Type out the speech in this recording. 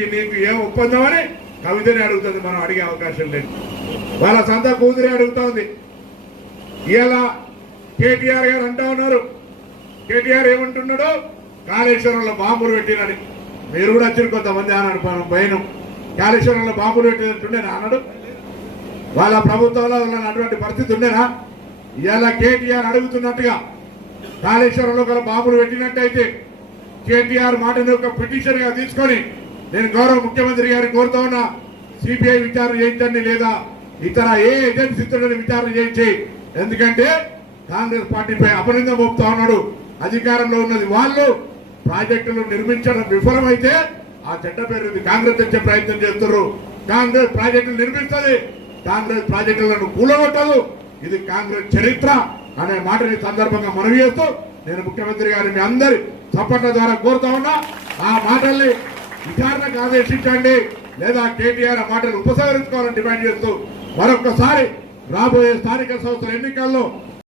నీకు ఏం ఒప్పందం అని కవితని అడుగుతుంది. మనం అడిగే అవకాశం లేదు. వాళ్ళ సొంత కూతురే అడుగుతోంది. ఇలా కేటీఆర్ గారు అంటా ఉన్నారు. కేటీఆర్ ఏమంటున్నాడు? కాళేశ్వరంలో బాంబులు పెట్టినని. మీరు కూడా వచ్చి కొంతమంది అన్నాడు భయనం కాళేశ్వరంలో బాంబులు పెట్టినట్టుండేనా అన్నాడు. వాళ్ళ ప్రభుత్వంలో అటువంటి పరిస్థితి ఉండేనా? ఇలా కేటీఆర్ అడుగుతున్నట్టుగా కాళేశ్వరంలో గల బాంబులు పెట్టినట్టయితే కేటీఆర్ మాటను ఒక పిటిషన్ గా తీసుకొని నేను గౌరవ ముఖ్యమంత్రి గారిని కోరుతా ఉన్నా, సిబిఐ విచారణ చేయించండి, లేదా ఇతర ఏ ఏజెన్సీతో విచారణ చేయించి. ఎందుకంటే కాంగ్రెస్ పార్టీపై అపనిందం మోపుతా ఉన్నాడు. అధికారంలో ఉన్నది వాళ్ళు. ప్రాజెక్టులు నిర్మించడం విఫలమైతే ఆ చెడ్డ పేరు కాంగ్రెస్ తెచ్చే ప్రయత్నం చేస్తున్నారు. కాంగ్రెస్ ప్రాజెక్టులు నిర్మిస్తుంది, కాంగ్రెస్ ప్రాజెక్టులను కూలగొట్టదు. ఇది కాంగ్రెస్ చరిత్ర అనే మాటని సందర్భంగా మనవి చేస్తూ నేను ముఖ్యమంత్రి గారిని అందరి చప్పట్ల ద్వారా కోరుతా ఉన్నా, ఆ మాటల్ని విచారణకు ఆదేశించండి, లేదా కేటీఆర్ ఆ మాటలు ఉపసంహరించుకోవాలని డిమాండ్ చేస్తూ మరొకసారి రాబోయే స్థానిక సంస్థల ఎన్నికల్లో